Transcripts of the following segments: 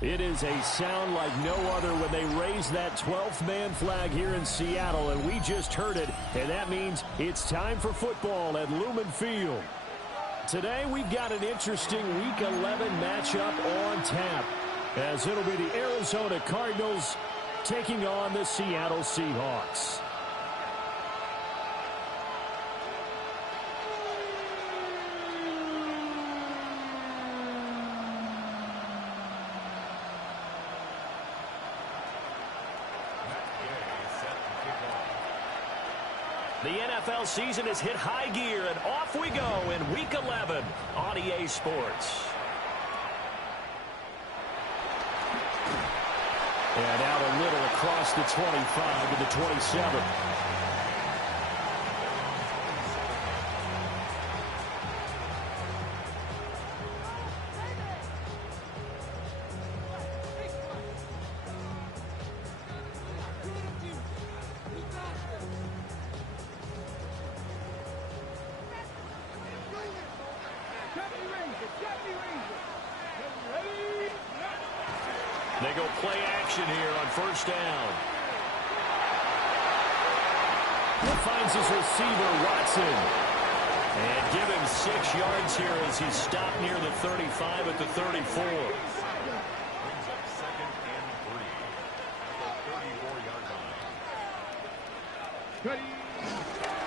It is a sound like no other when they raise that 12th man flag here in Seattle, and we just heard it, and that means it's time for football at Lumen Field. Today we've got an interesting Week 11 matchup on tap, as it'll be the Arizona Cardinals taking on the Seattle Seahawks. The NFL season has hit high gear, and off we go in Week 11 on EA Sports. And out a little across the 25 to the 27. They go play action here on first down. He finds his receiver, Watson. And give him 6 yards here as he's stopped near the 35 at the 34. Brings up 2nd and 3 at the 34-yard line.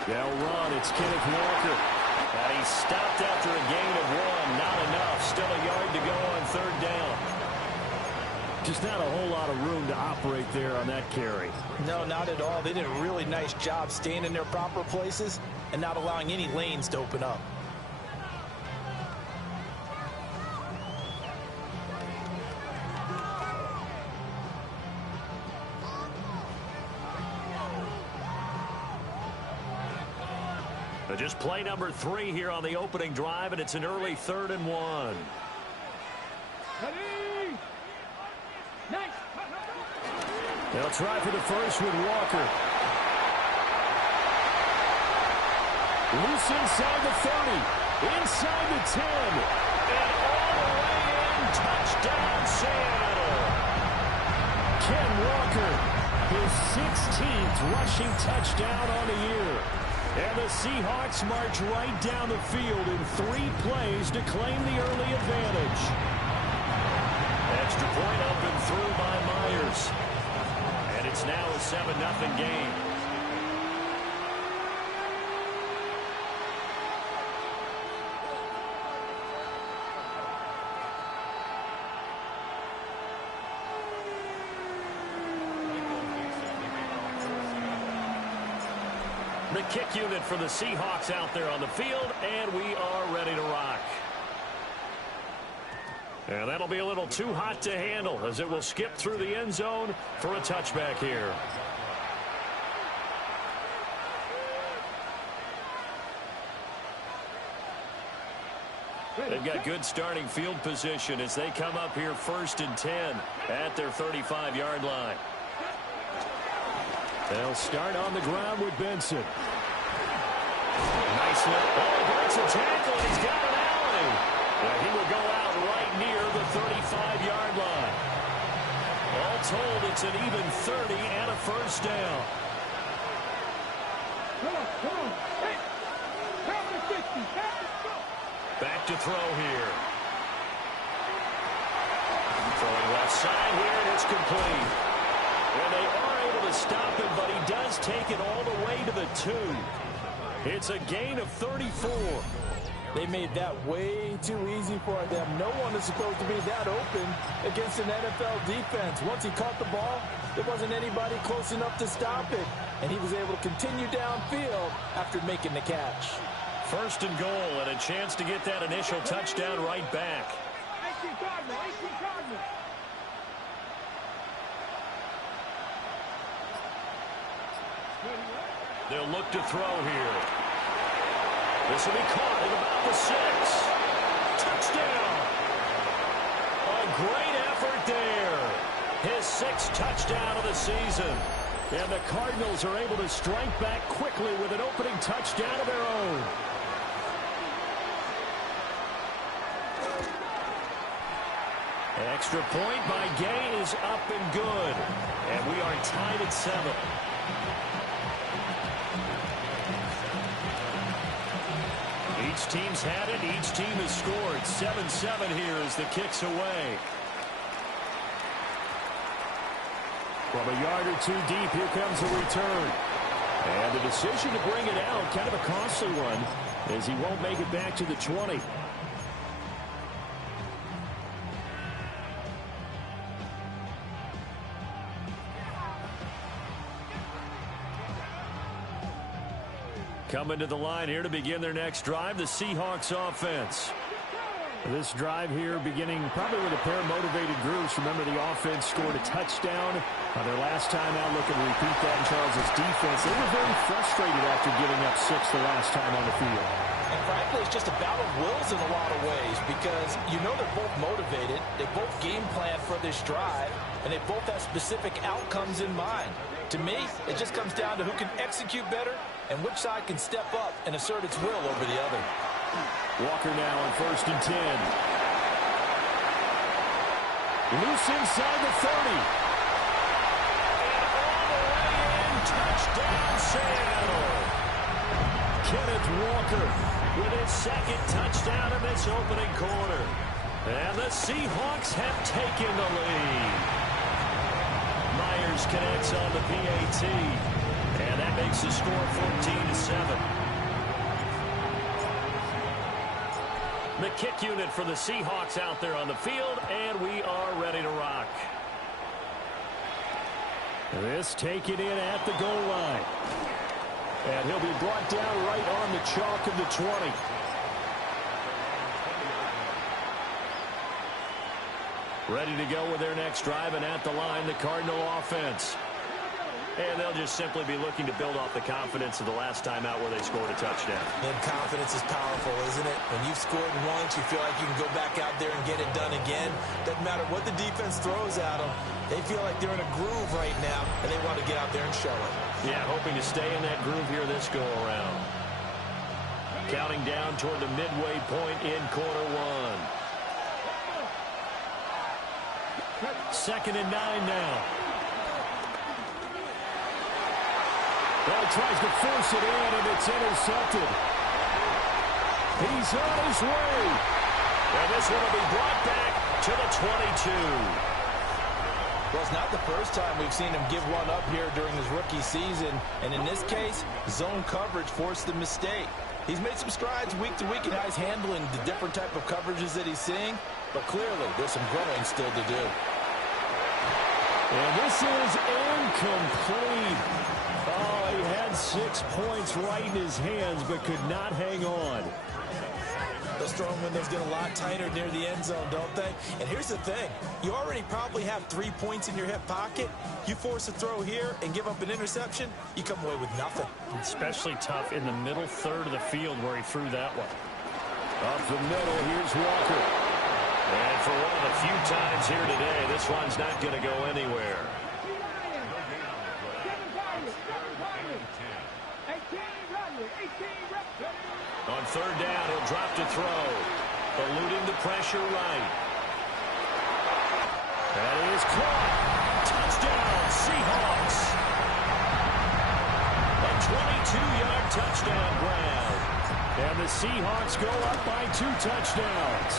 They'll run. It's Kenneth Walker. And he's stopped after a gain of 1. Not enough. Still a yard to go on third down. Just not a whole lot of room to operate there on that carry. No, not at all. They did a really nice job staying in their proper places and not allowing any lanes to open up. Just play number 3 here on the opening drive, and it's an early 3rd and 1. They'll try for the first with Walker. Loose inside the 30, inside the 10, and all the way in. Touchdown, Seattle. Ken Walker, his 16th rushing touchdown on the year. And the Seahawks march right down the field in 3 plays to claim the early advantage. Extra point up and through by Myers. And it's now a 7-0 game. The kick unit for the Seahawks out there on the field, and we are ready to rock. And that'll be a little too hot to handle as it will skip through the end zone for a touchback here. They've got good starting field position as they come up here 1st and 10 at their 35-yard line. They'll start on the ground with Benson. Nice look. Oh, breaks a tackle, and he's got an alley. And he will go out right near the 35-yard line. All told, it's an even 30 and a first down. Come on. Hey, count the 50. Back to throw here. Throwing left side here, and it's complete. And they are able to stop him, but he does take it all the way to the 2. It's a gain of 34. They made that way too easy for them. No one is supposed to be that open against an NFL defense. Once he caught the ball, there wasn't anybody close enough to stop it. And he was able to continue downfield after making the catch. 1st and goal, and a chance to get that initial touchdown right back. They'll look to throw here. This will be caught at about the 6. Touchdown! A great effort there. His 6th touchdown of the season. And the Cardinals are able to strike back quickly with an opening touchdown of their own. Extra point by Gay is up and good. And we are tied at 7. Each team's had it. Each team has scored. 7-7 here as the kick's away. From a yard or two deep, here comes the return. And the decision to bring it out, kind of a costly one, as he won't make it back to the 20. Coming to the line here to begin their next drive, the Seahawks offense. This drive here beginning probably with a pair of motivated groups. Remember, the offense scored a touchdown on their last time out. Looking to repeat that in Charles' defense. They were very frustrated after giving up 6 the last time on the field. And frankly, it's just a battle of wills in a lot of ways because you know they're both motivated. They both game plan for this drive, and they both have specific outcomes in mind. To me, it just comes down to who can execute better and which side can step up and assert its will over the other. Walker now on 1st and 10. Loose inside the 30. And all the way in, touchdown Seattle. Kenneth Walker with his 2nd touchdown in this opening quarter. And the Seahawks have taken the lead. Myers connects on the PAT. And that makes the score 14-7. The kick unit for the Seahawks out there on the field, and we are ready to rock. This taken in at the goal line. And he'll be brought down right on the chalk of the 20. Ready to go with their next drive, and at the line, the Cardinal offense. And they'll just simply be looking to build off the confidence of the last time out where they scored a touchdown. And confidence is powerful, isn't it? When you've scored once, you feel like you can go back out there and get it done again. Doesn't matter what the defense throws at them. They feel like they're in a groove right now, and they want to get out there and show it. Yeah, hoping to stay in that groove here this go-around. Counting down toward the midway point in quarter 1. 2nd and 9 now. Well, he tries to force it in, and it's intercepted. He's on his way. And this one will be brought back to the 22. Well, it's not the first time we've seen him give one up here during his rookie season. And in this case, zone coverage forced the mistake. He's made some strides week to week in how he's handling the different type of coverages that he's seeing. But clearly, there's some growing still to do. And this is incomplete. Oh, he had 6 points right in his hands, but could not hang on. Those throwing windows get a lot tighter near the end zone, don't they? And here's the thing. You already probably have 3 points in your hip pocket. You force a throw here and give up an interception, you come away with nothing. Especially tough in the middle third of the field where he threw that one. Up the middle, here's Walker. And for one of the few times here today, this one's not going to go anywhere. On 3rd down, he'll drop to throw. Eluding the pressure right. That is caught. Touchdown, Seahawks. A 22-yard touchdown grab. And the Seahawks go up by 2 touchdowns.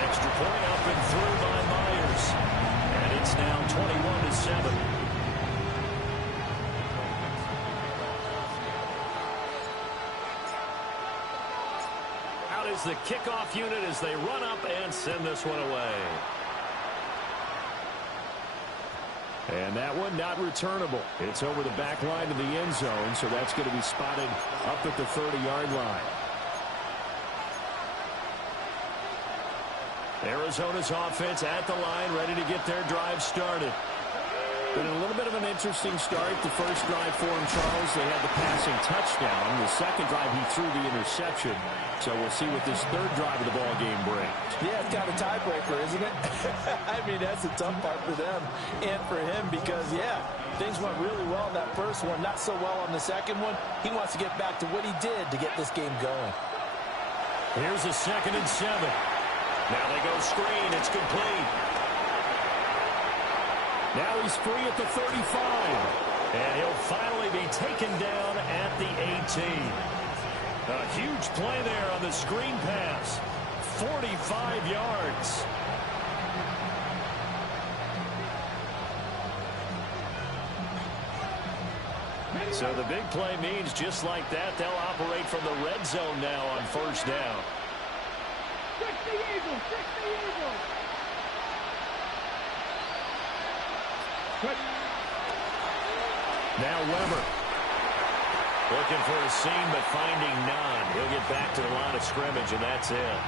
Extra point up and through by Myers. And it's now 21-7. Is the kickoff unit as they run up and send this one away. And that one not returnable. It's over the back line of the end zone, so that's going to be spotted up at the 30-yard line. Arizona's offense at the line, ready to get their drive started. Been a little bit of an interesting start. The first drive for him, Charles, they had the passing touchdown. The second drive, he threw the interception. So we'll see what this 3rd drive of the ball game brings. Yeah, it's kind of a tiebreaker, isn't it? I mean, that's the tough part for them and for him because, yeah, things went really well in that first one, not so well on the second one. He wants to get back to what he did to get this game going. Here's a 2nd and 7. Now they go screen. It's complete. Now he's free at the 35. And he'll finally be taken down at the 18. A huge play there on the screen pass. 45 yards. So the big play means just like that, they'll operate from the red zone now on first down. 60 Eagles, 60 Eagles. Now Weber. Looking for a seam, but finding none. He'll get back to the line of scrimmage, and that's it.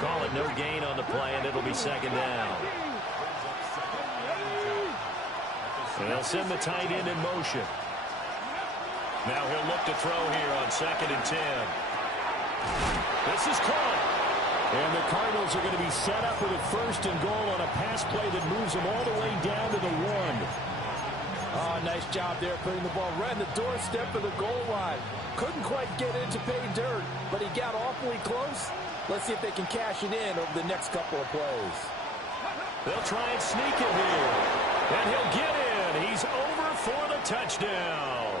Call it no gain on the play, and it'll be second down. And they'll send the tight end in motion. Now he'll look to throw here on 2nd and 10. This is caught. And the Cardinals are going to be set up with a 1st and goal on a pass play that moves them all the way down to the 1. Oh, nice job there putting the ball right in the doorstep of the goal line. Couldn't quite get in to pay dirt, but he got awfully close. Let's see if they can cash it in over the next couple of plays. They'll try and sneak it here. And he'll get in. He's over for the touchdown.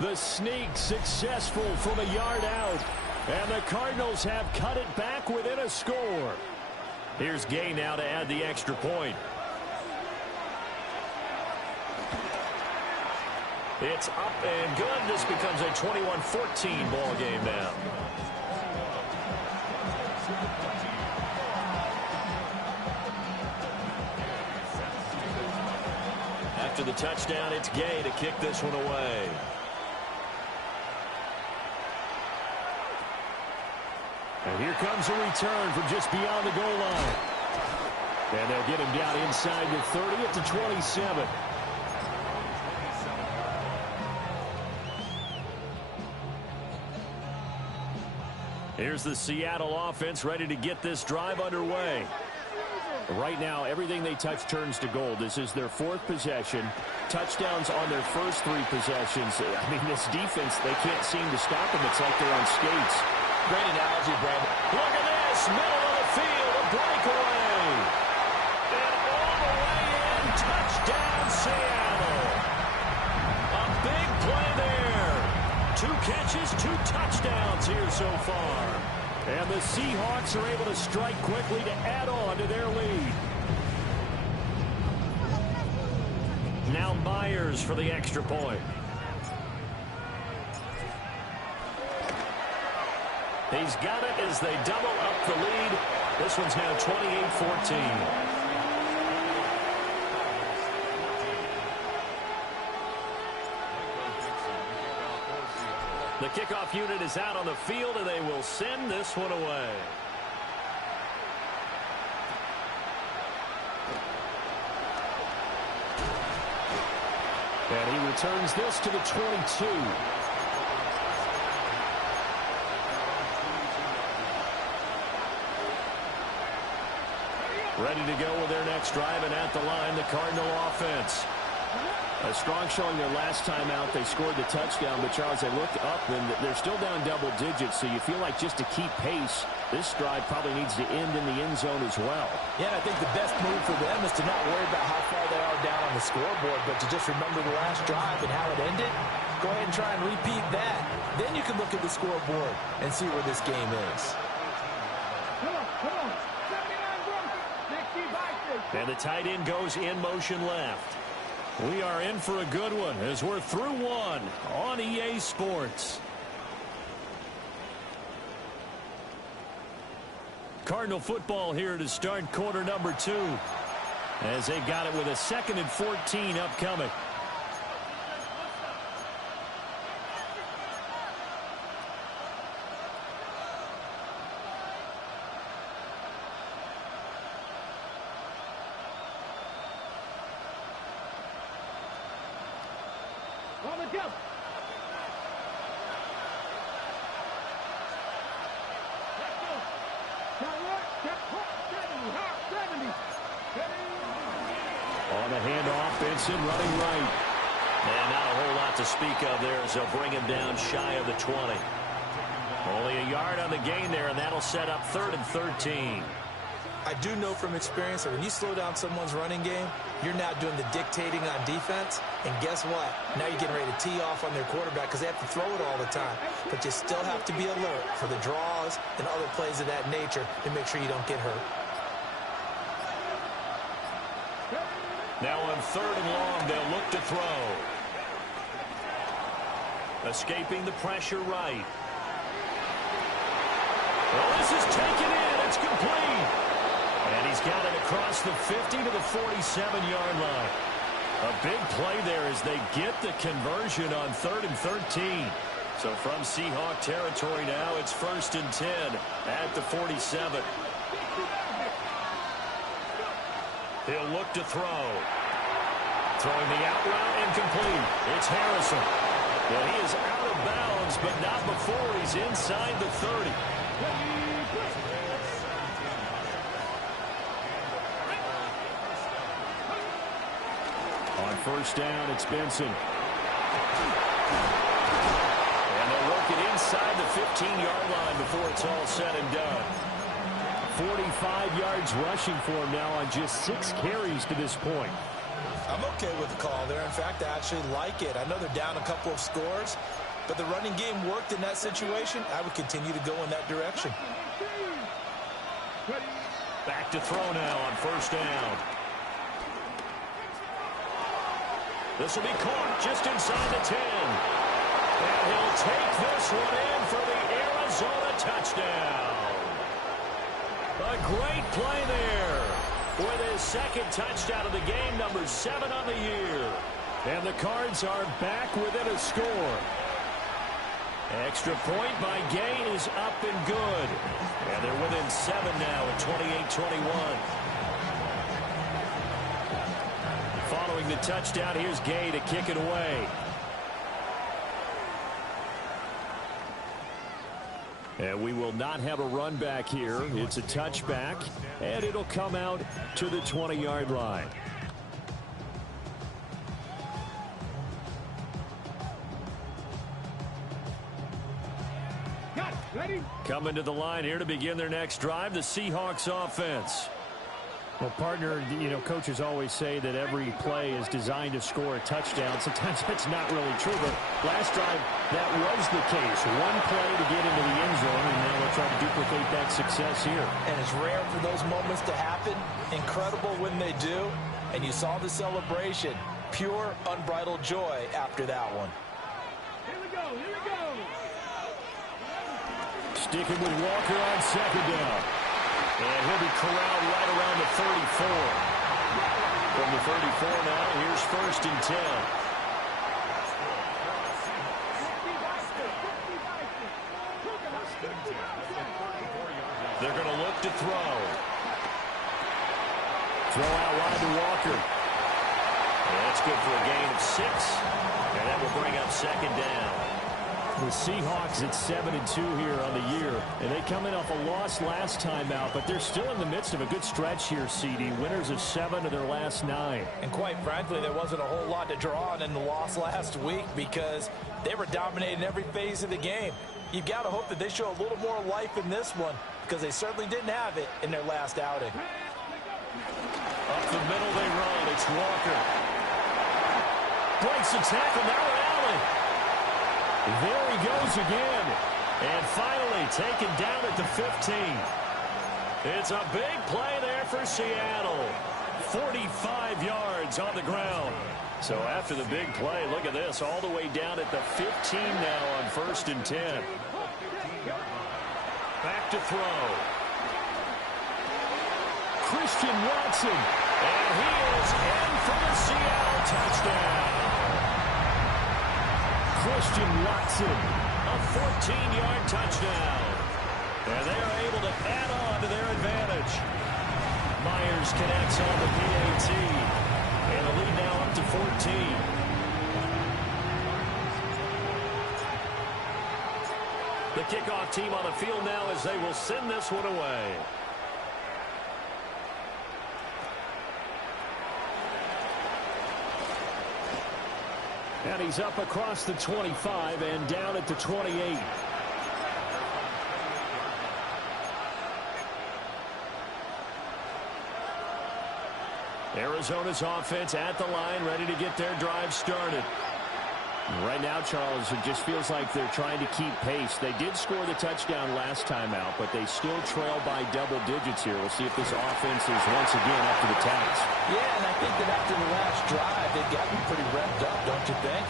The sneak successful from a yard out. And the Cardinals have cut it back within a score. Here's Gay now to add the extra point. It's up and good. This becomes a 21-14 ball game now. After the touchdown, it's Gay to kick this one away. And here comes a return from just beyond the goal line. And they'll get him down inside the 30 at the 27. Here's the Seattle offense ready to get this drive underway. Right now, everything they touch turns to gold. This is their 4th possession. Touchdowns on their first 3 possessions. I mean, this defense, they can't seem to stop them. It's like they're on skates. Great analogy, Brad. Look at this. Middle of the field. A breakaway. And all the way in. Touchdown, Seattle. A big play there. 2 catches, 2 touchdowns here so far. And the Seahawks are able to strike quickly to add on to their lead. Now Myers for the extra point. He's got it as they double up the lead. This one's now 28-14. The kickoff unit is out on the field, and they will send this one away. And he returns this to the 22. Ready to go with their next drive, and at the line, the Cardinal offense. A strong showing their last time out. They scored the touchdown, but Charles, they looked up, and they're still down double digits, so you feel like just to keep pace, this drive probably needs to end in the end zone as well. Yeah, and I think the best move for them is to not worry about how far they are down on the scoreboard, but to just remember the last drive and how it ended. Go ahead and try and repeat that. Then you can look at the scoreboard and see where this game is. Come on. 79 Broncos. And the tight end goes in motion left. We are in for a good one as we're through one on EA Sports. Cardinal football here to start quarter number 2 as they got it with a 2nd and 14 upcoming. On the jump. Let's go. Now what? Step 70. On the handoff, Benson running right. And not a whole lot to speak of there as they'll bring him down shy of the 20. Only a yard on the gain there, and that'll set up 3rd and 13. I do know from experience that when you slow down someone's running game, you're now doing the dictating on defense. And guess what? Now you're getting ready to tee off on their quarterback because they have to throw it all the time. But you still have to be alert for the draws and other plays of that nature to make sure you don't get hurt. Now on 3rd and long, they'll look to throw. Escaping the pressure right. Well, this is taken in. It's complete. And he's got it across the 50 to the 47-yard line. A big play there as they get the conversion on 3rd and 13. So from Seahawk territory now, it's 1st and 10 at the 47. He'll look to throw. Throwing the out route incomplete. It's Harrison. Well, he is out of bounds, but not before he's inside the 30. On 1st down, it's Benson. And they'll work it inside the 15-yard line before it's all said and done. 45 yards rushing for him now on just 6 carries to this point. I'm okay with the call there. In fact, I actually like it. I know they're down a couple of scores, but the running game worked in that situation. I would continue to go in that direction. Back to throw now on 1st down. This will be caught just inside the 10. And he'll take this one in for the Arizona touchdown. A great play there with his 2nd touchdown of the game, number 7 on the year. And the Cards are back within a score. Extra point by Gay is up and good. And they're within 7 now at 28-21. Following the touchdown, here's Gay to kick it away. And we will not have a run back here. It's a touchback, and it'll come out to the 20-yard line. Coming to the line here to begin their next drive, the Seahawks offense. Well, partner, you know, coaches always say that every play is designed to score a touchdown. Sometimes that's not really true, but last drive, that was the case. One play to get into the end zone, and now they'll try to duplicate that success here. And it's rare for those moments to happen. Incredible when they do. And you saw the celebration. Pure, unbridled joy after that one. Here we go, here we go. Sticking with Walker on 2nd down. And he'll be corralled right around the 34. From the 34 now, here's 1st and 10. They're going to look to throw. Throw out wide to Walker. And that's good for a gain of 6. And that will bring up 2nd down. The Seahawks at 7-2 here on the year, and they come in off a loss last time out, but they're still in the midst of a good stretch here, CD. Winners of 7 of their last 9. And quite frankly, there wasn't a whole lot to draw on in the loss last week because they were dominating every phase of the game. You've got to hope that they show a little more life in this one because they certainly didn't have it in their last outing. Up the middle they run. It's Walker. Breaks the tackle. Now Allen. There he goes again. And finally taken down at the 15. It's a big play there for Seattle. 45 yards on the ground. So after the big play, look at this. All the way down at the 15 now on 1st and 10. Back to throw. Christian Watson. And he is in for the Seattle touchdown. Christian Watson, a 14-yard touchdown. And they are able to add on to their advantage. Myers connects on the PAT. And the lead now up to 14. The kickoff team on the field now as they will send this one away. And he's up across the 25 and down at the 28. Arizona's offense at the line, ready to get their drive started. Right now, Charles, it just feels like they're trying to keep pace. They did score the touchdown last time out, but they still trail by double digits here. We'll see if this offense is once again up to the task. Yeah, and I think that after the last drive, they've gotten pretty revved up, don't you think?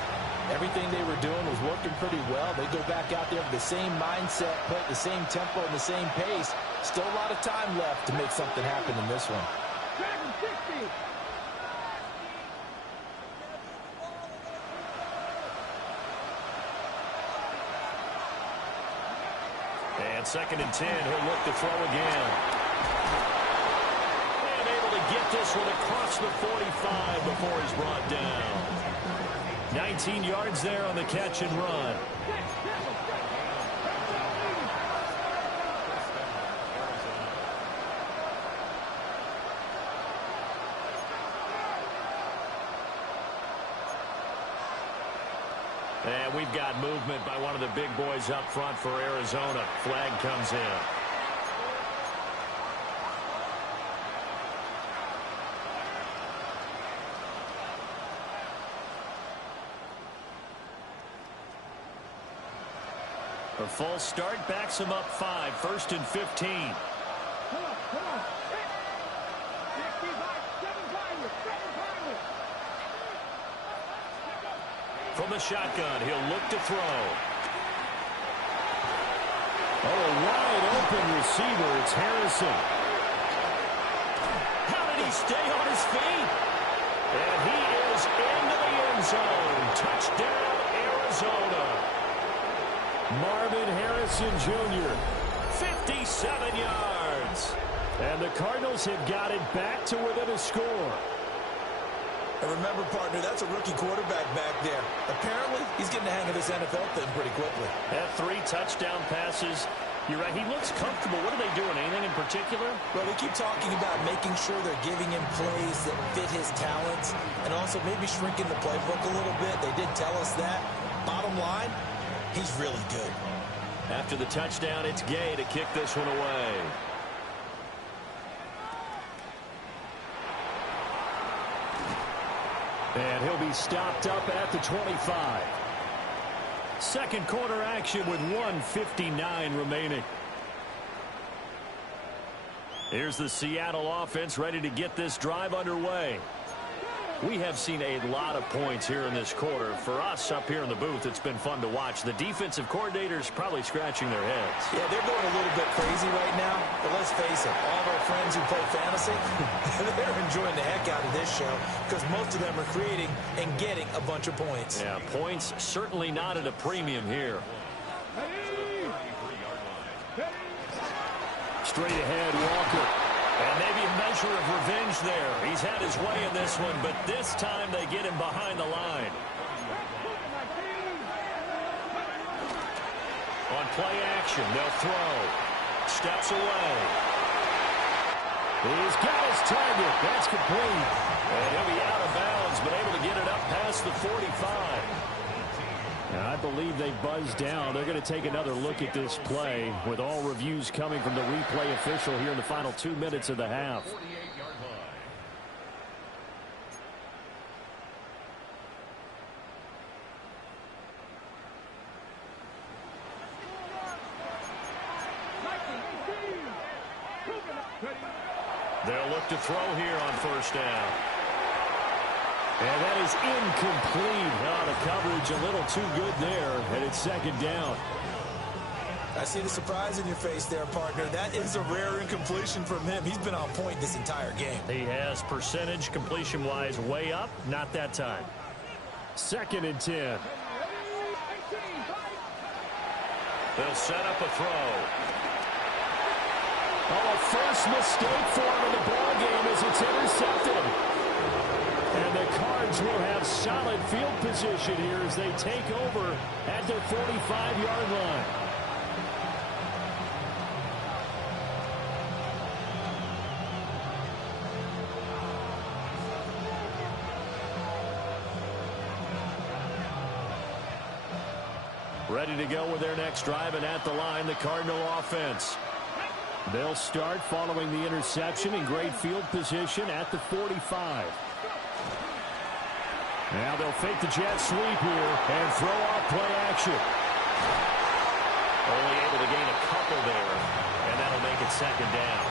Everything they were doing was working pretty well. They go back out there with the same mindset, put the same tempo and the same pace. Still a lot of time left to make something happen in this one. And 2nd and 10, he'll look to throw again. And able to get this one across the 45 before he's brought down. 19 yards there on the catch and run. And we've got movement by one of the big boys up front for Arizona. Flag comes in. A false start backs him up 5, 1st and 15. From the shotgun, he'll look to throw. Oh, a wide open receiver. It's Harrison. How did he stay on his feet? And he is into the end zone. Touchdown, Arizona. Marvin Harrison Jr. 57 yards. And the Cardinals have got it back to within a score. And remember, partner, that's a rookie quarterback back there. Apparently, he's getting the hang of this NFL thing pretty quickly. Had 3 touchdown passes. You're right, he looks comfortable. What are they doing? Anything in particular? Well, they keep talking about making sure they're giving him plays that fit his talents and also maybe shrinking the playbook a little bit. They did tell us that. Bottom line, he's really good. After the touchdown, it's Gay to kick this one away. And he'll be stopped up at the 25. Second quarter action with 1:59 remaining. Here's the Seattle offense ready to get this drive underway. We have seen a lot of points here in this quarter. For us up here in the booth, it's been fun to watch. The defensive coordinators probably scratching their heads. Yeah, they're going a little bit crazy right now. But let's face it, all of our friends who play fantasy, they're enjoying the heck out of this show because most of them are creating and getting a bunch of points. Yeah, points certainly not at a premium here. Straight ahead, Walker. And maybe a measure of revenge there. He's had his way in this one, but this time they get him behind the line. On play action, they'll throw. Steps away. He's got his target. That's complete. And he'll be out of bounds, but able to get it up past the 45. And I believe they buzzed down. They're going to take another look at this play with all reviews coming from the replay official here in the final 2 minutes of the half. They'll look to throw here on first down. And that is incomplete. Oh, the coverage a little too good there, and it's second down. I see the surprise in your face there, partner. That is a rare incompletion from him. He's been on point this entire game. He has percentage completion-wise way up. Not that time. 2nd and 10. They'll set up a throw. Oh, a first mistake for him in the ball game as it's intercepted. And the Cards will have solid field position here as they take over at their 45-yard line. Ready to go with their next drive, and at the line, the Cardinal offense. They'll start following the interception in great field position at the 45. Now they'll fake the jet sweep here and throw off play action. Only able to gain a couple there, and that'll make it second down.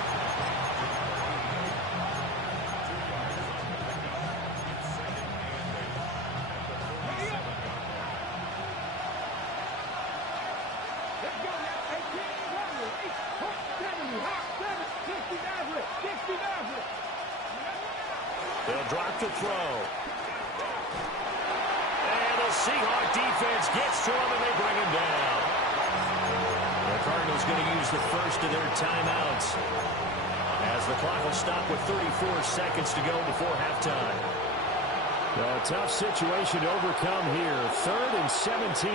They'll drop the throw. And the Seahawk defense gets to him, and they bring him down. The Cardinals going to use the first of their timeouts as the clock will stop with 34 seconds to go before halftime. Well, a tough situation to overcome here. 3rd and 17.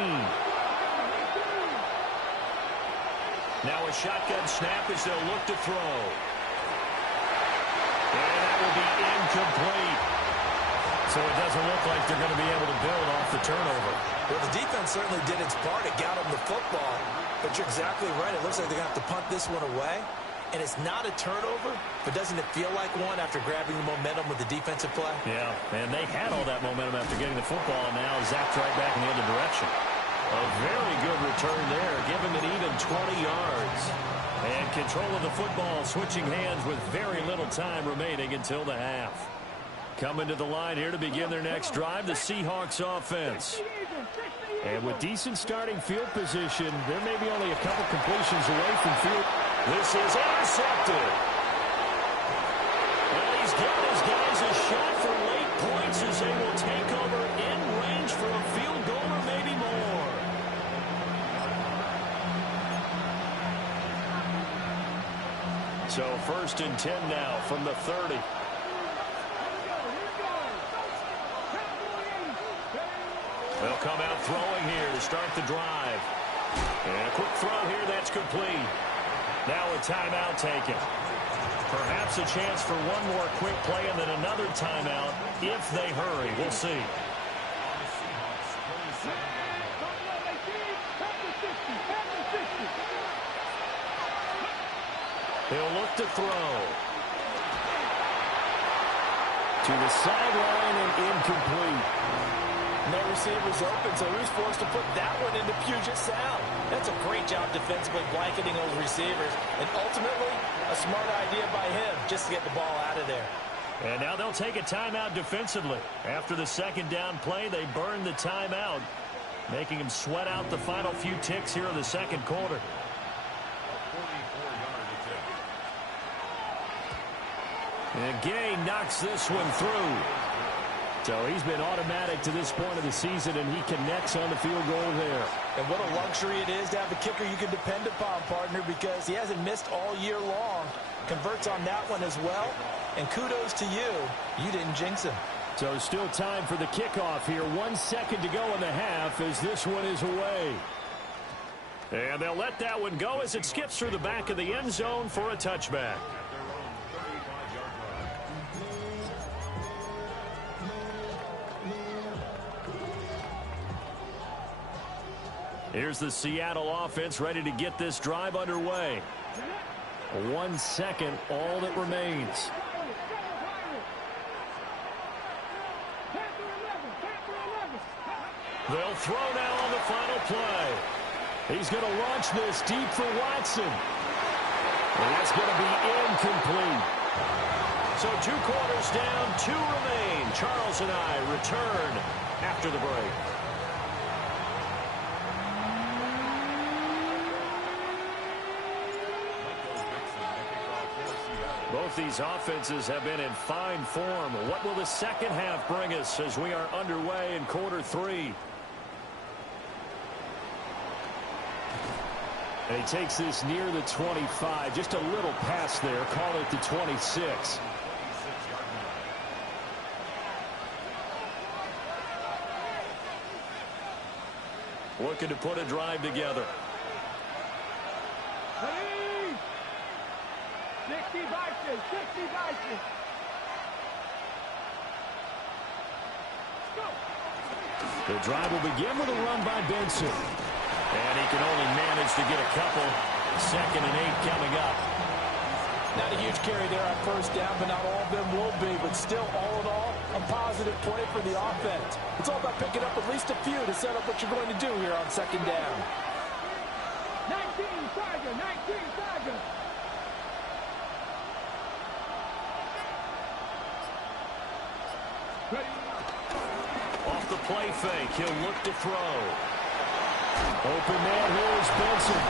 Now a shotgun snap as they'll look to throw. And that will be incomplete. So it doesn't look like they're going to be able to build off the turnover. Well, the defense certainly did its part. It got them the football. But you're exactly right. It looks like they're going to have to punt this one away. And it's not a turnover, but doesn't it feel like one after grabbing the momentum with the defensive play? Yeah, and they had all that momentum after getting the football, and now zapped right back in the other direction. A very good return there. Give him an even 20 yards. And control of the football, switching hands with very little time remaining until the half. Coming to the line here to begin their next drive, the Seahawks offense. And with decent starting field position, there may be only a couple completions away from field. This is intercepted. Well, he's given his guys a shot for late points as they will take over in range for a field goal or maybe more. So 1st and 10 now from the 30. They'll come out throwing here to start the drive. And a quick throw here, that's complete. Now a timeout taken. Perhaps a chance for one more quick play and then another timeout if they hurry. We'll see. He'll look to throw. To the sideline and incomplete. No receivers open, so he's forced to put that one into Puget Sound. That's a great job defensively blanketing those receivers. And ultimately, a smart idea by him just to get the ball out of there. And now they'll take a timeout defensively. After the second down play, they burn the timeout, making them sweat out the final few ticks here in the second quarter. And Gay knocks this one through. So he's been automatic to this point of the season, and he connects on the field goal there. And what a luxury it is to have a kicker you can depend upon, partner, because he hasn't missed all year long. Converts on that one as well. And kudos to you. You didn't jinx him. So still time for the kickoff here. 1 second to go in the half as this one is away. And they'll let that one go as it skips through the back of the end zone for a touchback. Here's the Seattle offense ready to get this drive underway. 1 second, all that remains. They'll throw now on the final play. He's going to launch this deep for Watson. And that's going to be incomplete. So 2 quarters down, 2 remain. Charles and I return after the break. Both these offenses have been in fine form. What will the second half bring us as we are underway in quarter 3? And he takes this near the 25. Just a little pass there. Call it the 26. Looking to put a drive together. 60 Vikings, 60 Vikings. The drive will begin with a run by Benson. And he can only manage to get a couple. 2nd and 8 coming up. Not a huge carry there on first down, but not all of them will be. But still, all in all, a positive play for the offense. It's all about picking up at least a few to set up what you're going to do here on second down. 19 Tiger, 19 Tiger. Ready. Off the play fake, he'll look to throw. Open man here is Benson.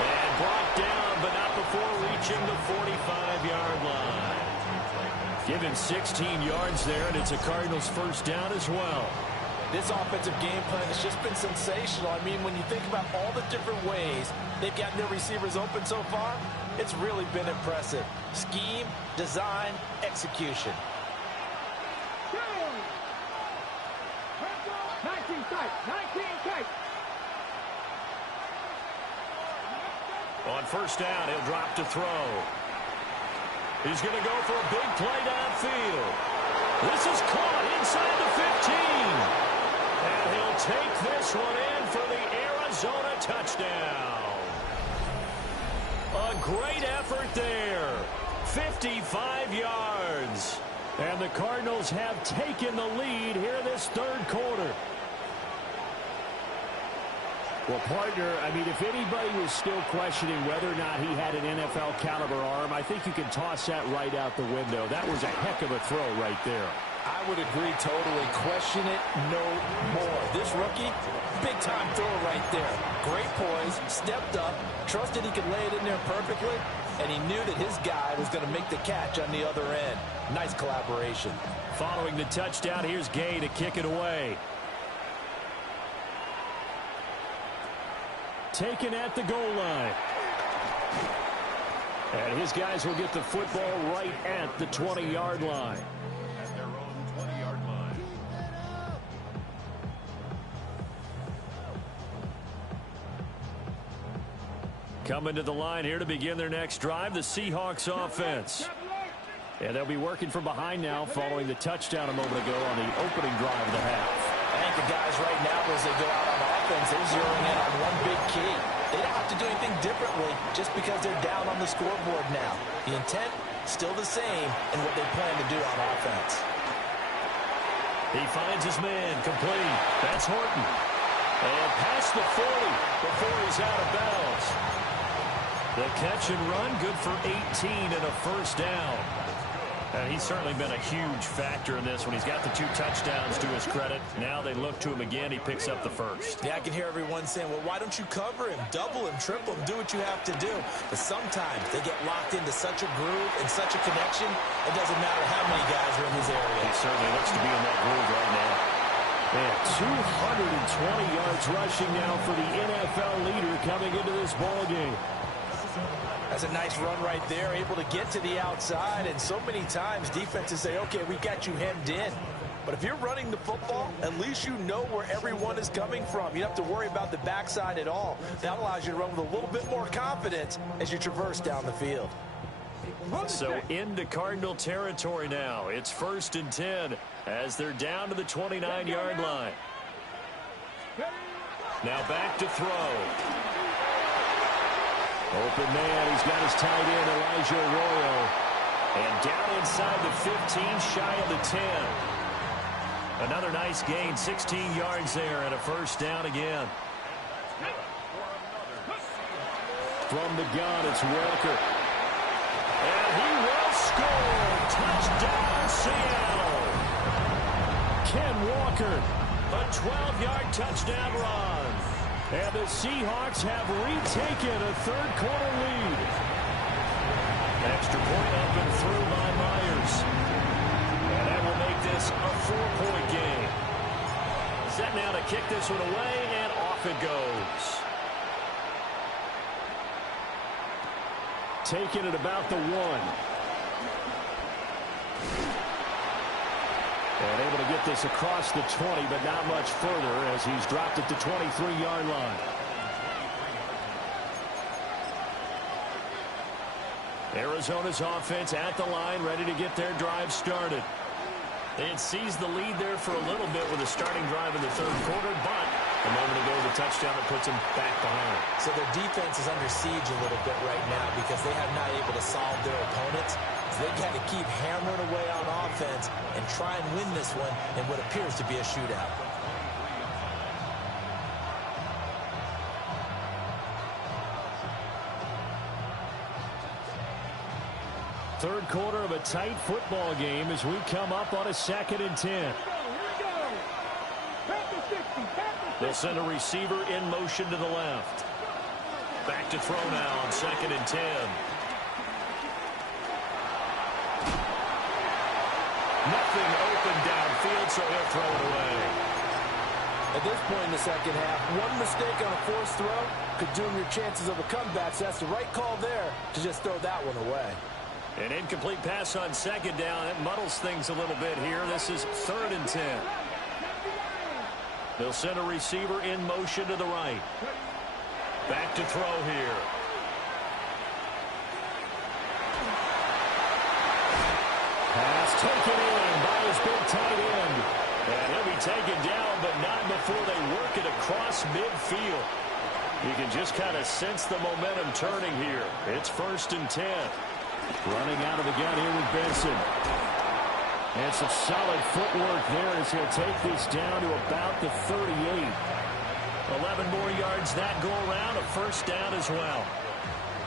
And brought down, but not before reaching the 45-yard line. Give him 16 yards there, and it's a Cardinals first down as well. This offensive game plan has just been sensational. I mean, when you think about all the different ways they've gotten their receivers open so far, it's really been impressive. Scheme, design, execution. 19 tight, 19 tight. On first down, he'll drop to throw. He's going to go for a big play downfield. This is caught inside the 15. And he'll take this one in for the Arizona touchdown. A great effort there. 55 yards. And the Cardinals have taken the lead here in this third quarter. Well, partner, I mean, if anybody was still questioning whether or not he had an NFL caliber arm, I think you can toss that right out the window. That was a heck of a throw right there. I would agree totally. Question it no more. This rookie, big-time throw right there. Great poise, stepped up, trusted he could lay it in there perfectly, and he knew that his guy was going to make the catch on the other end. Nice collaboration. Following the touchdown, here's Gay to kick it away. Taken at the goal line. And his guys will get the football right at the 20-yard line. At their own 20-yard line. Coming to the line here to begin their next drive, the Seahawks offense. And they'll be working from behind now following the touchdown a moment ago on the opening drive of the half. I think the guys right now, as they go out on offense, they're zeroing in on one big key. They don't have to do anything differently just because they're down on the scoreboard now. The intent, still the same in what they plan to do on offense. He finds his man, complete. That's Horton. And past the 40 before he's out of bounds. The catch and run, good for 18 and a first down. He's certainly been a huge factor in this when he's got the 2 touchdowns to his credit. Now they look to him again. He picks up the first. Yeah, I can hear everyone saying, well, why don't you cover him? Double him, triple him, do what you have to do. But sometimes they get locked into such a groove and such a connection, it doesn't matter how many guys are in his area. He certainly looks to be in that groove right now. And 220 yards rushing now for the NFL leader coming into this ball game. That's a nice run right there, able to get to the outside. And so many times defenses say, okay, we got you hemmed in. But if you're running the football, at least you know where everyone is coming from. You don't have to worry about the backside at all. That allows you to run with a little bit more confidence as you traverse down the field. So into Cardinal territory now. It's 1st and 10 as they're down to the 29-yard line. Now back to throw. Open man, he's got his tight end, Elijah Arroyo. And down inside the 15, shy of the 10. Another nice gain, 16 yards there, and a first down again. From the gun, it's Walker. And he will score. Touchdown, Seattle. Ken Walker. A 12-yard touchdown run. And the Seahawks have retaken a third quarter lead. Extra point up and through by Myers. And that will make this a 4-point game. Set now to kick this one away, and off it goes. Taking it about the 1. And able to get this across the 20, but not much further as he's dropped it to 23-yard line. Arizona's offense at the line, ready to get their drive started. They had seized the lead there for a little bit with a starting drive in the third quarter, but A moment ago, the touchdown that puts them back behind. So their defense is under siege a little bit right now because they have not able to solve their opponents. So they've got to keep hammering away on offense and try and win this one in what appears to be a shootout. Third quarter of a tight football game as we come up on a 2nd and 10. They'll send a receiver in motion to the left. Back to throw now on 2nd and 10. Nothing open downfield, so he'll throw it away. At this point in the second half, one mistake on a forced throw could doom your chances of a comeback. So that's the right call there to just throw that one away. An incomplete pass on 2nd down. It muddles things a little bit here. This is 3rd and 10. They'll send a receiver in motion to the right. Back to throw here. Pass taken in by his big tight end. And he'll be taken down, but not before they work it across midfield. You can just kind of sense the momentum turning here. It's 1st and 10. Running out of the gun here with Benson. And some solid footwork there as he'll take this down to about the 38. 11 more yards that go around, a 1st down as well.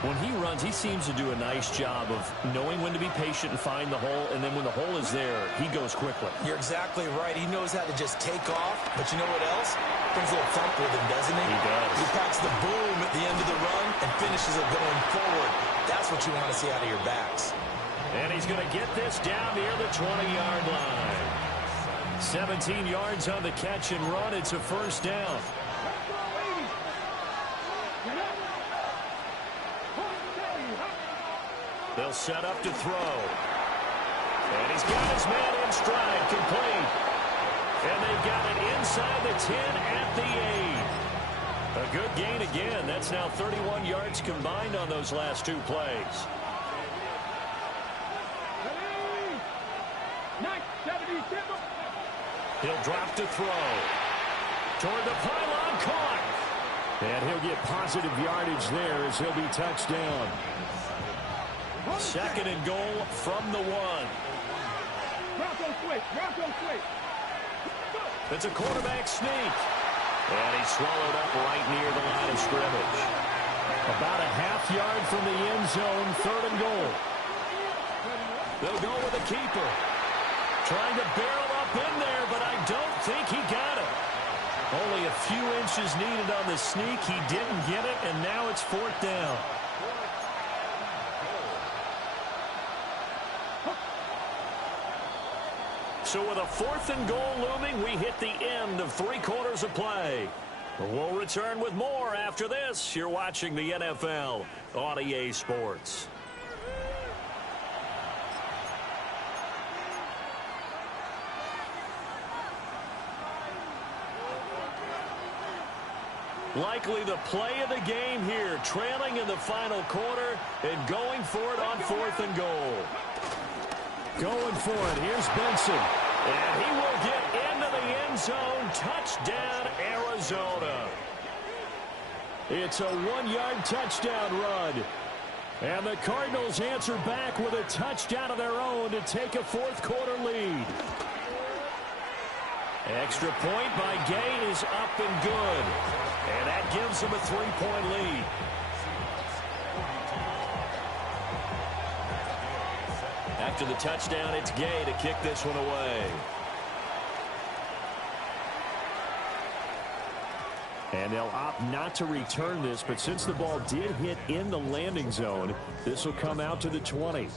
When he runs, he seems to do a nice job of knowing when to be patient and find the hole, and then when the hole is there, he goes quickly. You're exactly right. He knows how to just take off, but you know what else? Brings a little thump with him, doesn't he? He does. He packs the boom at the end of the run and finishes it going forward. That's what you want to see out of your backs. And he's going to get this down near the 20-yard line. 17 yards on the catch and run. It's a 1st down. They'll set up to throw. And he's got his man in stride, complete. And they've got it inside the 10 at the 8. A good gain again. That's now 31 yards combined on those last 2 plays. He'll drop to throw. Toward the pylon, caught. And he'll get positive yardage there as he'll be touched down. 2nd and goal from the 1. It's a quarterback sneak. And he's swallowed up right near the line of scrimmage. About a half yard from the end zone, 3rd and goal. They'll go with the keeper. Trying to barrel up in there, but I don't think he got it. Only a few inches needed on the sneak. He didn't get it, and now it's 4th down. So with a 4th and goal looming, we hit the end of 3 quarters of play. We'll return with more after this. You're watching the NFL on EA Sports. Likely the play of the game here, trailing in the final quarter and going for it on 4th and goal. Going for it. Here's Benson. And he will get into the end zone. Touchdown, Arizona. It's a 1-yard touchdown run. And the Cardinals answer back with a touchdown of their own to take a 4th quarter lead. Extra point by Gay is up and good. And that gives them a 3-point lead. After the touchdown, it's Gay to kick this one away. And they'll opt not to return this, but since the ball did hit in the landing zone, this will come out to the 20.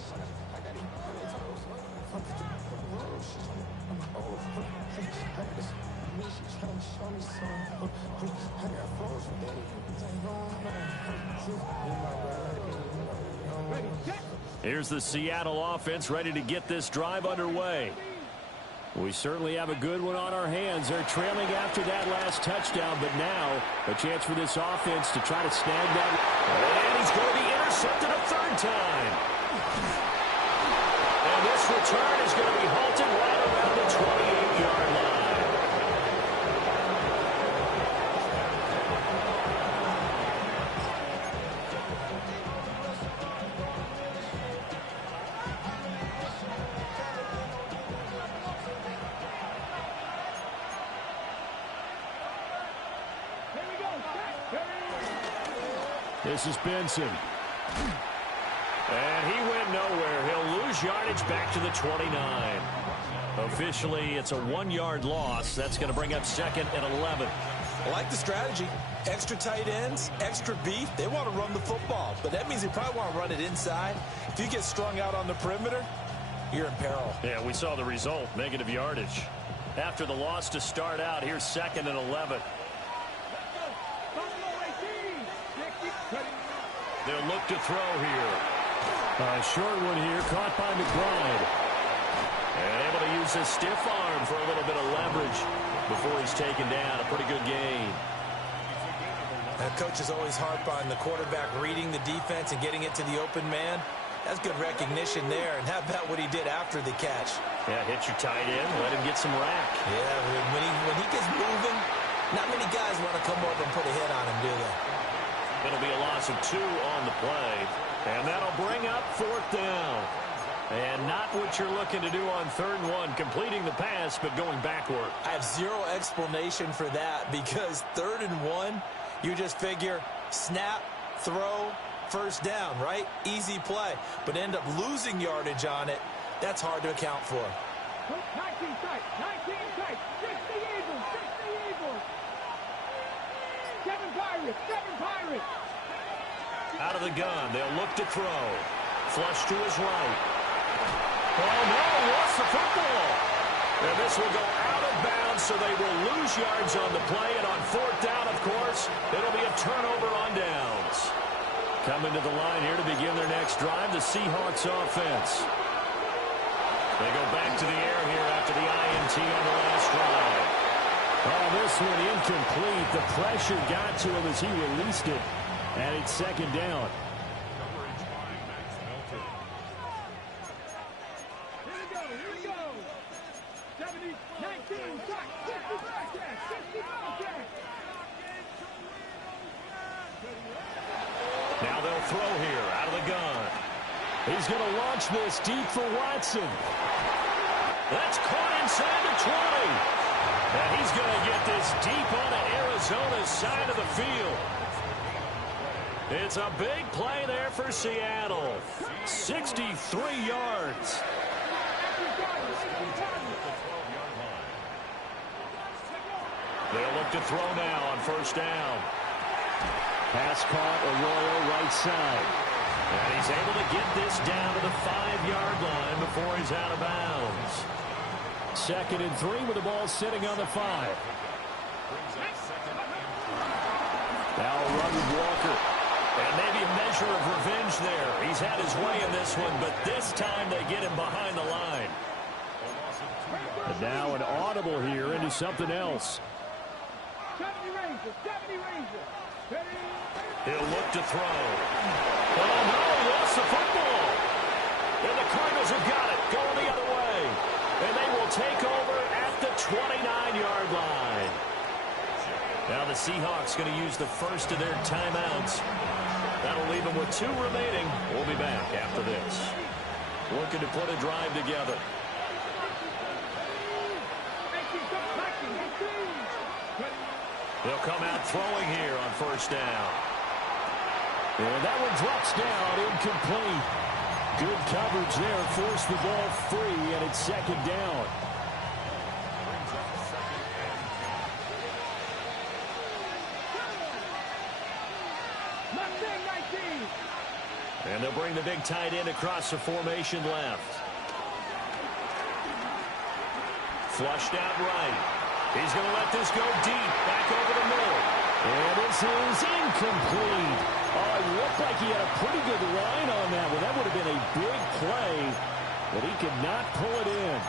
Here's the Seattle offense ready to get this drive underway. We certainly have a good one on our hands. They're trailing after that last touchdown, but now a chance for this offense to try to snag that. And he's going to be intercepted a 3rd time. And this return is going to be halted right around the 28-yard line. This is Benson. And he went nowhere. He'll lose yardage back to the 29. Officially, it's a 1-yard loss. That's going to bring up 2nd and 11. I like the strategy. Extra tight ends, extra beef. They want to run the football, but that means they probably want to run it inside. If you get strung out on the perimeter, you're in peril. Yeah, we saw the result, negative yardage. After the loss to start out, here's 2nd and 11. They'll look to throw here. A short one here, caught by McBride. And able to use his stiff arm for a little bit of leverage before he's taken down. A pretty good gain. Coaches always harp on the quarterback reading the defense and getting it to the open man. That's good recognition there. And how about what he did after the catch? Yeah, hit your tight end, let him get some rack. Yeah, when he gets moving, not many guys want to come over and put a hit on him, do they? It'll be a loss of 2 on the play. And that'll bring up 4th down. And not what you're looking to do on 3rd and 1, completing the pass, but going backward. I have zero explanation for that because 3rd and 1, you just figure snap, throw, 1st down, right? Easy play. But end up losing yardage on it. That's hard to account for. 19 tight, 19 tight. 60 Eagles, 60 Eagles. 7 Pirates, 7 Pirates. Out of the gun, they'll look to throw. Flush to his right. Oh, no, lost the football. And this will go out of bounds, so they will lose yards on the play. And on 4th down, of course, it'll be a turnover on downs. Coming to the line here to begin their next drive, the Seahawks offense. They go back to the air here after the INT on the last drive. Oh, this one incomplete. The pressure got to him as he released it. And it's 2nd down. Here we go. 70, 19, tight, 60 contact, 60 contact. Now they'll throw here out of the gun. He's going to launch this deep for Watson. That's caught inside the 20. And he's going to get this deep onto Arizona's side of the field. It's a big play there for Seattle. 63 yards. They'll look to throw now on 1st down. Pass caught, Arroyo right side. And he's able to get this down to the 5-yard line before he's out of bounds. 2nd and 3 with the ball sitting on the 5. Now Robert Walker. And maybe a measure of revenge there. He's had his way in this one, but this time they get him behind the line. And now an audible here into something else. 70 Rangers, 70 Rangers. He'll look to throw. Oh, no, he lost the football. And the Cardinals have got it, going the other way. And they will take over at the 29-yard line. Now the Seahawks going to use the first of their timeouts. That'll leave them with 2 remaining. We'll be back after this. Looking to put a drive together. They'll come out throwing here on 1st down. And that one drops down, incomplete. Good coverage there, forced the ball free, and it's 2nd down. And they'll bring the big tight end across the formation left. Flushed out right. He's going to let this go deep, back over the middle. And this is incomplete. Oh, it looked like he had a pretty good line on that one. That would have been a big play, but he could not pull it in.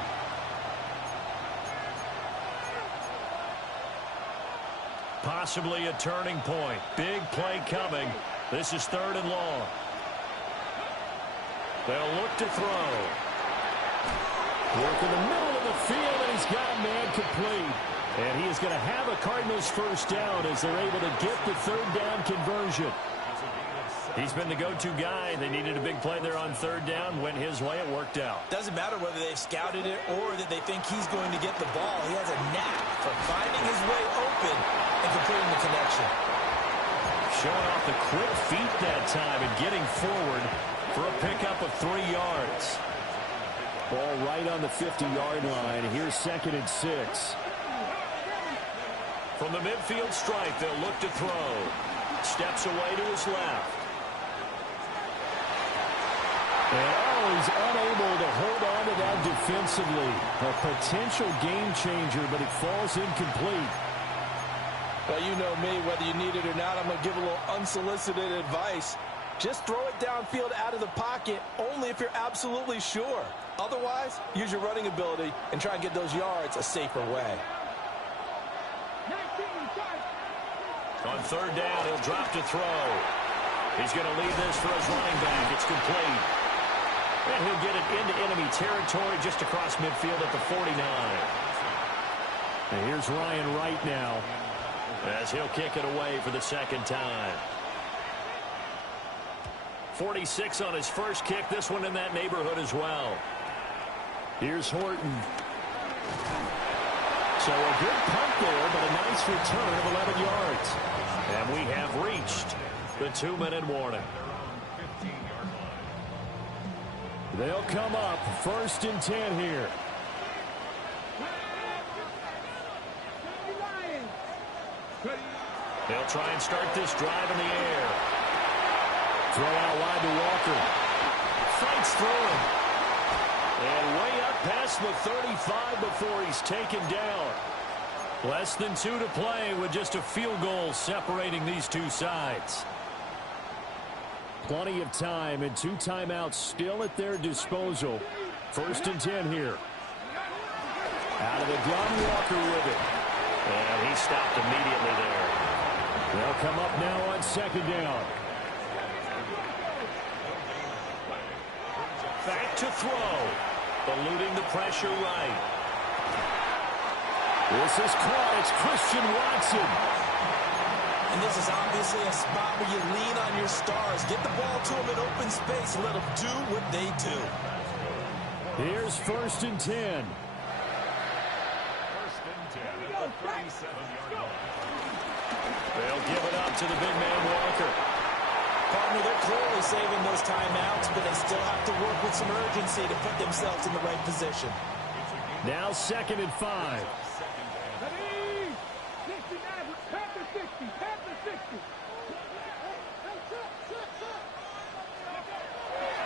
Possibly a turning point. Big play coming. This is 3rd and long. They'll look to throw. Work in the middle of the field, and he's got man complete. And he is going to have a Cardinals 1st down as they're able to get the 3rd down conversion. He's been the go-to guy. They needed a big play there on 3rd down. Went his way. It worked out. Doesn't matter whether they've scouted it or that they think he's going to get the ball. He has a knack for finding his way open and completing the connection. Showing off the quick feet that time and getting forward for a pickup of 3 yards. Ball right on the 50-yard line. Here's 2nd and 6. From the midfield stripe, they'll look to throw. Steps away to his left. And he's unable to hold on to that defensively. A potential game changer, but it falls incomplete. Well, you know me, whether you need it or not, I'm going to give a little unsolicited advice. Just throw it downfield out of the pocket only if you're absolutely sure. Otherwise, use your running ability and try and get those yards a safer way. On 3rd down, he'll drop to throw. He's going to leave this for his running back. It's complete. And he'll get it into enemy territory just across midfield at the 49. And here's Ryan Wright now, as he'll kick it away for the 2nd time. 46 on his first kick. This one in that neighborhood as well. Here's Horton. So a good punt there, but a nice return of 11 yards. And we have reached the 2-minute warning. They'll come up 1st and 10 here. They'll try and start this drive in the air. Throw out wide to Walker. Fights through him. And way up past the 35 before he's taken down. Less than 2 to play with just a field goal separating these two sides. Plenty of time and 2 timeouts still at their disposal. 1st and 10 here. Out of the gun, Walker with it. And he stopped immediately there. They'll come up now on 2nd down. Back to throw. Eluding the pressure right. This is caught. It's Christian Watson. And this is obviously a spot where you lean on your stars. Get the ball to them in open space and let them do what they do. Here's 1st and 10. 1st and 10 at the 37-yard line. They'll give it up to the big man Walker. Partner, they're clearly saving those timeouts, but they still have to work with some urgency to put themselves in the right position. Now 2nd and 5.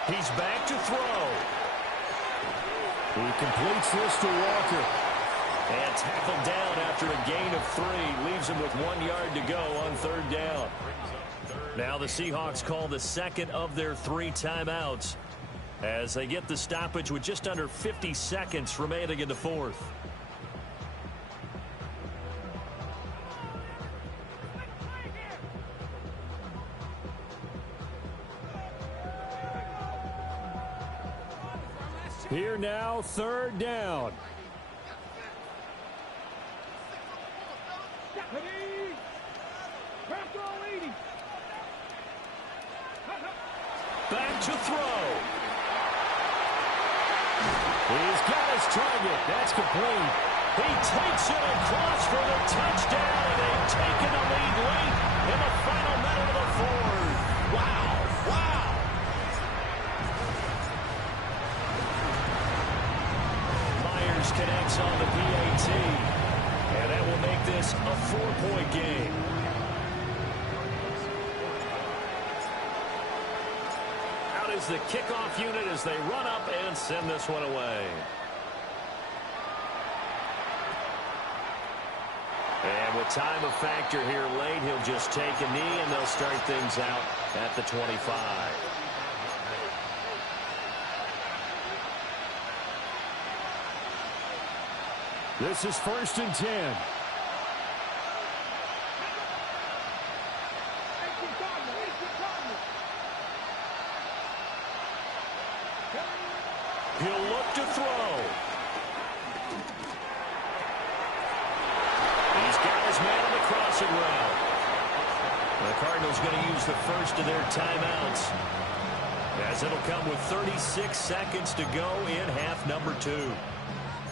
He's back to throw. He completes this to Walker. And tackled down after a gain of 3. Leaves him with 1 yard to go on 3rd down. Now the Seahawks call the 2nd of their 3 timeouts as they get the stoppage with just under 50 seconds remaining in the 4th. Here now, 3rd down. Back to throw. He's got his target. That's complete. He takes it across for the touchdown, and they've taken the lead late in the final minute of the 4th. Wow. Wow. Myers connects on the PAT, and that will make this a 4-point game. Out is the kickoff unit as they run up and send this one away. And with time a factor here late, he'll just take a knee, and they'll start things out at the 25. This is 1st and 10. He'll look to throw. He's got his man on the crossing route. The Cardinals going to use the first of their timeouts, as it'll come with 36 seconds to go in half number 2.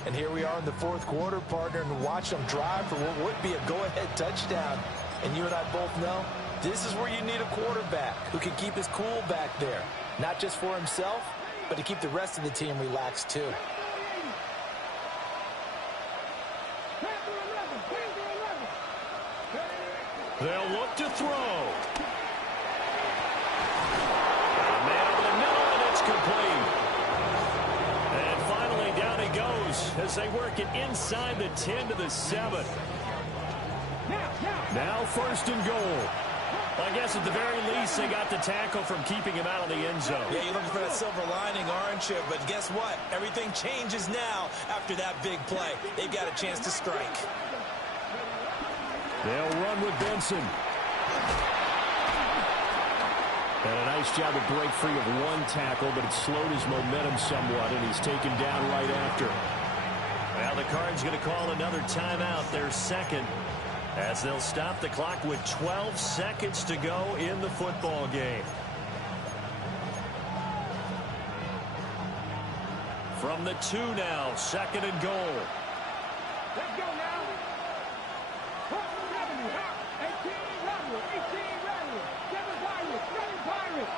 And here we are in the 4th quarter, partner, and watch them drive for what would be a go-ahead touchdown. And you and I both know This is where you need a quarterback who can keep his cool back there. Not just for himself, but to keep the rest of the team relaxed too. They'll look to throw. Man over the middle, and it's complete. And finally, down he goes as they work it inside the 10 to the 7. Now 1st and goal. I guess at the very least, they got the tackle from keeping him out of the end zone. Yeah, you're looking for that silver lining, aren't you? But guess what? Everything changes now after that big play. They've got a chance to strike. They'll run with Benson. And a nice job to break free of one tackle, but it slowed his momentum somewhat, and he's taken down right after. Well, the Cards going to call another timeout, their second, as they'll stop the clock with 12 seconds to go in the football game. From the 2 now, 2nd and goal. Let's go now.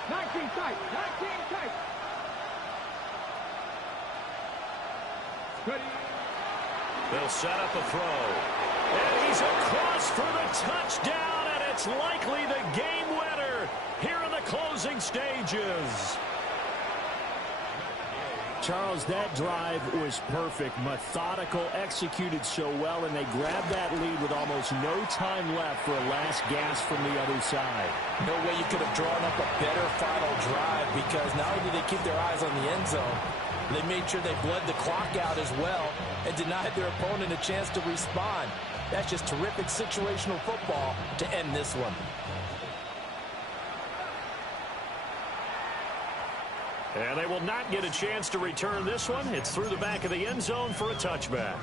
19 tight. 19 tight. Ready. They'll set up a throw. And he's across for the touchdown, and it's likely the game winner here in the closing stages. Charles, that drive was perfect, methodical, executed so well, and they grabbed that lead with almost no time left for a last gasp from the other side. No way you could have drawn up a better final drive, because not only did they keep their eyes on the end zone, they made sure they bled the clock out as well and denied their opponent a chance to respond. That's just terrific situational football to end this one. And they will not get a chance to return this one. It's through the back of the end zone for a touchback.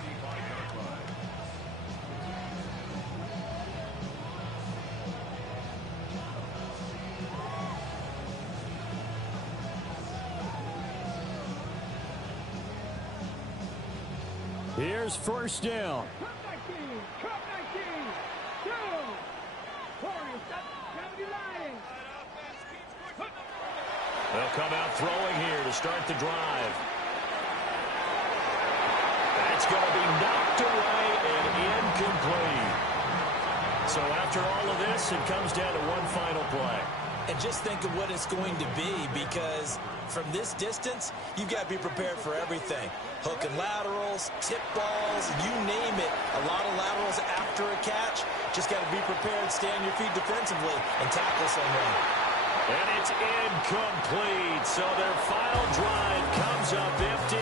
Here's 1st down. Cup 19. Cup 19. Go. Warriors, that's the line. They'll come out throwing here to start the drive. That's going to be knocked away and incomplete. So after all of this, it comes down to one final play. And just think of what it's going to be, because from this distance, you've got to be prepared for everything. Hook and laterals, tip balls, you name it. A lot of laterals after a catch. Just got to be prepared, stay on your feet defensively, and tackle someone. And it's incomplete. So their final drive comes up empty.